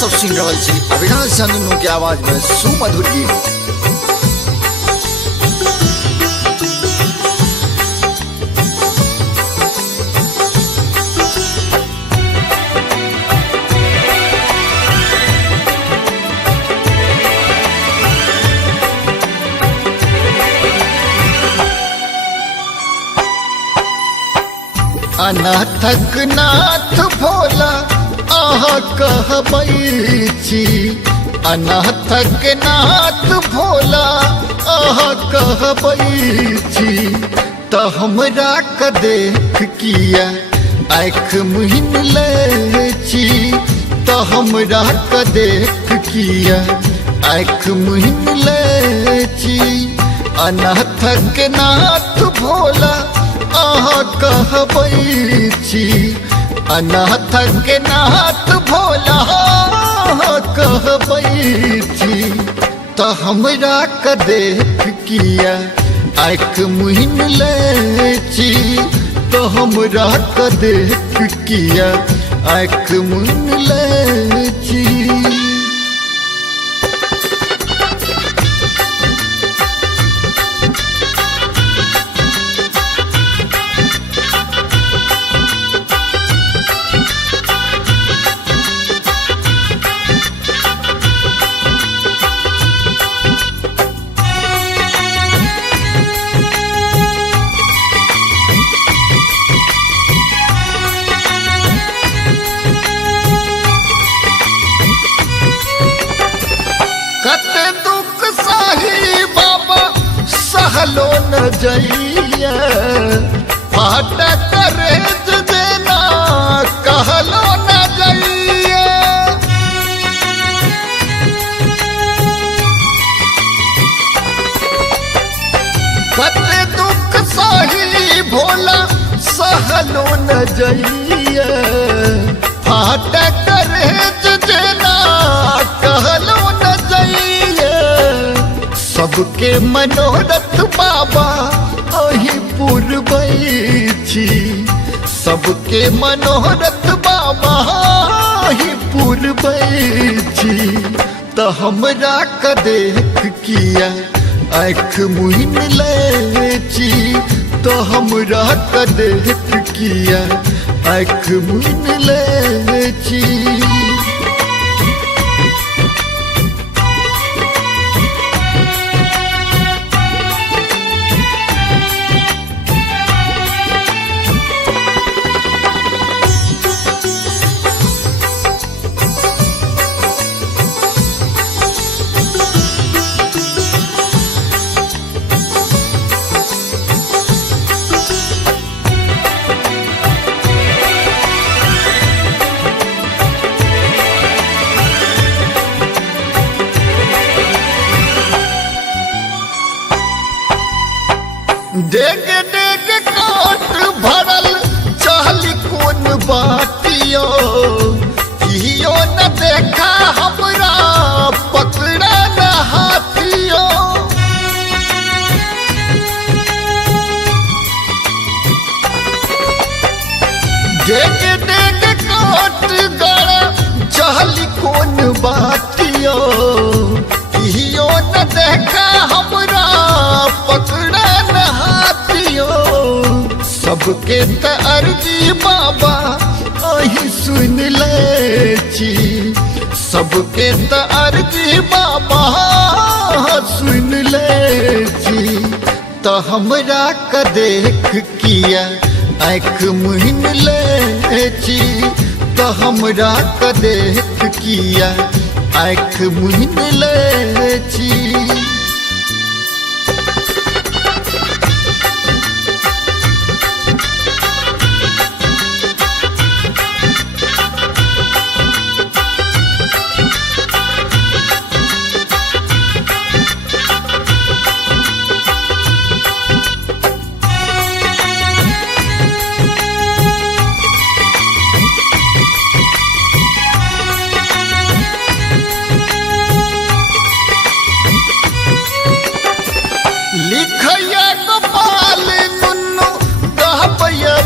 सब सुन रहा छी अविनाश झा के आवाज में सुमधुर गीत। अनाथक नाथ भोला आह कहबै छी, अनाथक नाथ भोला आह कहबै छी, त हमरा क देख किया आँख मुहिन लै छी, त हमरा क देख किया आँख मुहिन लै छी। अनाथक नाथ भोला आह कहबै छी, अनाथक नाथ भोला आह कहबै छी, त हमरा क देख किया आँख मुहिन लै छी, त हमरा क देख किया आँख मुहिन लै छी। सहलो न जइया फाटक करेज देना कहलो न जइया, कते दुख सही भोला सहलो न जइया, फाटक करेज देना कहलो न जइया। सबके मनोरथ बाबा अही पुरबै छी, सबके मनोरथ बाबा अही पुरबै छी, त हमरा क देख किया आँख मुहिन लै छी, त हमरा क देख किया आँख मुहिन लै छी। डेग डेग काट भरल चाहली कोन बाटियो, कियो न देखा हमरा पकड़ा न हाथियो। डेग डेग काट गड़ा चाहली कोन बाटियो, कियो न देखा हमरा पकड़ा न हाथियो। सबके त अर्जी बाबा अही सुन लै छी, सबके त अर्जी बाबा सुन लै छी, त हमरा क देख किया आँख मुहिन लै छी, त हमरा क देख किया आँख मुहिन लै छी।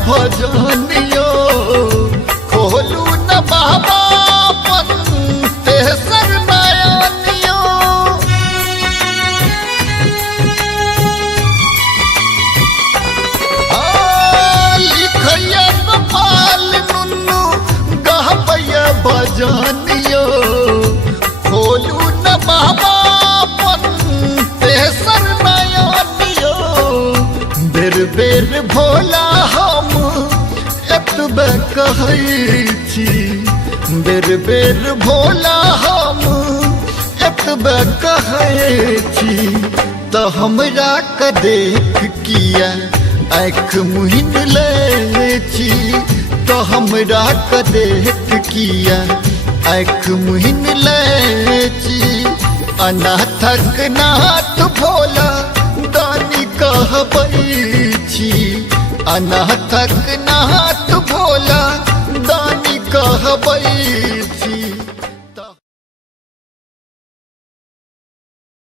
भजनियो खोलू न बाबा पंते कहै छी बेर बेर भोला हम एतबे कहै छी तो हमरा के देख किया आँख मुहिन ले छी तो हमरा के देख किया आँख मुहिन ले छी अनाथक नाथ भोला दानी कहबै छी अनाथक नाथ